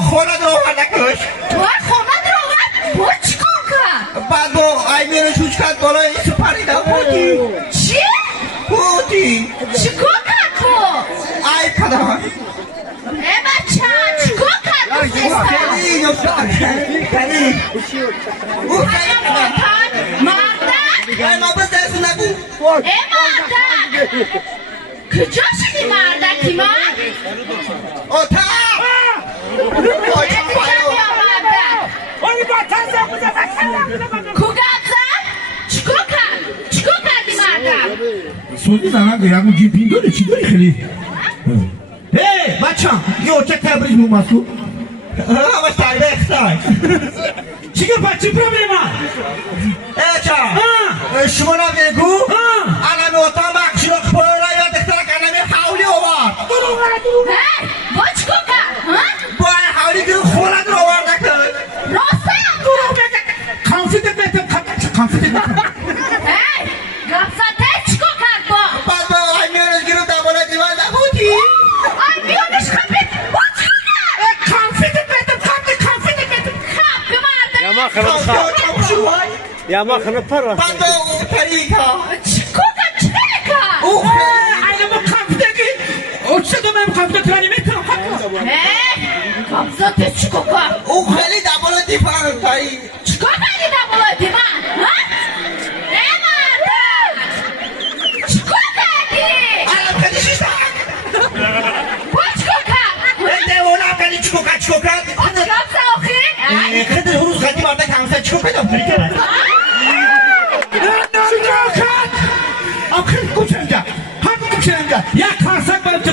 خورد رو نکش با خورد رو با چیکار کرد؟ بعد با ایمین شوش کرد بالای ایسو پریدم بودی چی؟ بودی چیکار کرد تو؟ ای پدر ای بچه چیکار کرد تو خیستم؟ خیلی نفتار خیلی او خیلی مردن؟ ای ما بس درسو نگو ای مردن کجا شدی مردن کی من؟ اوتا چیکار کردی مردم؟ سوزی زنگ یکم جیپین داره چی داری خیلی؟ هی بچه یه چه تبریز مومسکو؟ همش تایبه اختای چیکه بچه پروبلما؟ چه؟ شما نمیگو؟ انمی اوتا مکشی رو خباره یا دختر کنمی حولی آورد با چیکار کرد؟ با حولی گیرو خورد رو آورد نکرد راسته هم کانفیدنت بیتم کانفیدنت گفته چیکار کرد با؟ بعد با ایمیانش گیرو دماله دیوان نبودی ایمیانش خبید با چیکار کرد؟ کانفیدنت بیتم کانفیدنت بیتم خب مردم یا ما خنم پر بعد با او طریقا چیکار کرد؟ چه کرد؟ او خیلی اینا ما کانفیدنت او چه دومم کانفیدنت رانی میتونم گفته چیکار کرد؟ او خیلی دماله دیوان تایی چیکار کردی دماغ دیوان؟ ای مردم چیکار کردی؟ الان کدی شیشتن با چیکار کرد؟ ده اونا کدی چیکار کرد گفته آخری؟ خیلی روز خیلی مرده کنسه چیکار پیدا کنی کرد چیکار کرد؟ آخر کوچنجا یک کارسک برم